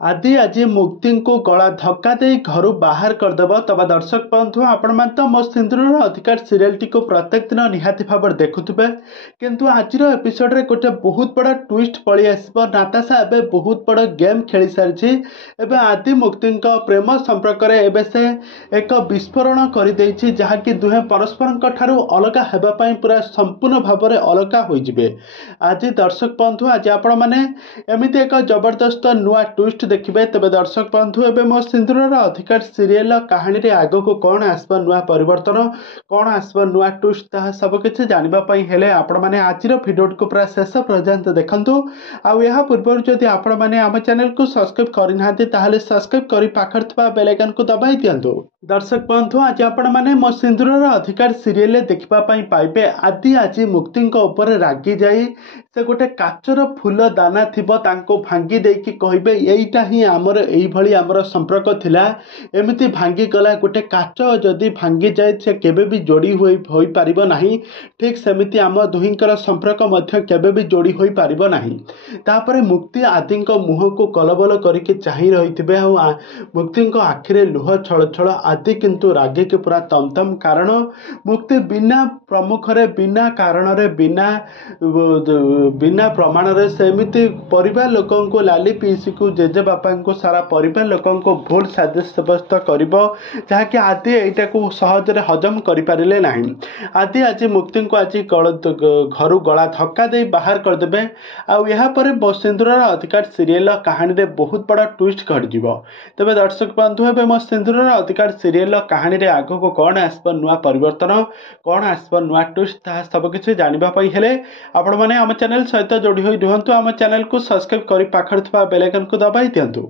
आदि आज मुक्ति को गला धक्का दे घर बाहर करदेव। तब दर्शक बंधु आपण मैंने तो मो सिंदूर अधिकार सीरियल टी को प्रत्येक दिन निहाती भाव देखुवे, किंतु आज एपिसोड रे गोटे बहुत बड़ा ट्विस्ट पलि आसब। नाताशा एवं बहुत बड़ा गेम खेली सारी एवं आदि मुक्ति प्रेम संपर्क में से एक विस्फोरण कर जहाँकि दुहे परस्पर ठारू अलग होगापी पूरा संपूर्ण भाव में अलग होइजिबे। आज दर्शक बंधु आज आपण मैंने एमती एक जबरदस्त नुआ ट्विस्ट देखिए। तेरे दर्शक बंधु एवं मो सिंदूर अधिकार सीरियल कहानी रे आग को कौन आसब नुआ परिवर्तन कौन आसब नुआ ट्विस्ट सबकि जानापी हेले आपण मैंने आज भिडियो को पूरा शेष पर्यंत देखूँ। आउ पूर्व जदि आपण मैंने आम चैनल को सब्सक्राइब करना सब्सक्राइब कर पाखर थवा बेल आइकन को दबाई दिंतु। दर्शक बंधु आज आपण मैंने मो सिंदूर अधिकार सीरियल देखापी पाइबे आदि आज मुक्ति उपर रागी जाई से गोटे काचर फूल दाना थिबो तांको भांगी देकी कहिबे एईटा ही आमर एई आमर संपर्क थिला। एमिति भांगी गला गोटे काच जदि भांगी जाए से केबे भी जोड़ी होई पारिबो नाही। ठीक सेमिति आम दुहिंकर संपर्क मध्य केबे भी जोड़ी होई पारिबो नाही। तापरे मुक्ति आदि मुह को कलबल करके चाहि रहिथिबे आ मुक्ति आखिरे लुह छळ छळ आदि किंतु रागे के पूरा तमतम। कारण मुक्ति बिना प्रमुखरे बिना कारण रे बिना प्रमाण रे सेमिति परिवार लोकों को लाली पीसी को जेजे बापा को सारा परिवार लोकों को भूल साब्यस्त करिबो जहाँकि आदि एटा को सहजरे हजम करि पारिले नाही। आदि आज मुक्ति को आज घर गला धक्का दे बाहर कर देबे। आउ यहाँ पर सिंदूर अधिकार सीरियल कहानी रे बहुत बड़ा ट्विस्ट घट जिवो। तबे दर्शक बंधु एबे मो सिंदूर अधिकार सीरियल कहानी रे आग को कौन आसब नुआ परिवर्तन कौन आसब नुआ ट्विस्ट सबकि जानापी हेले आपण मैंने आम चैनल सहित जोड़ी होई रुहंतु। आम चैनल को सब्सक्राइब कर पाखर थवा बेल आइकन को दबाई दिंतु।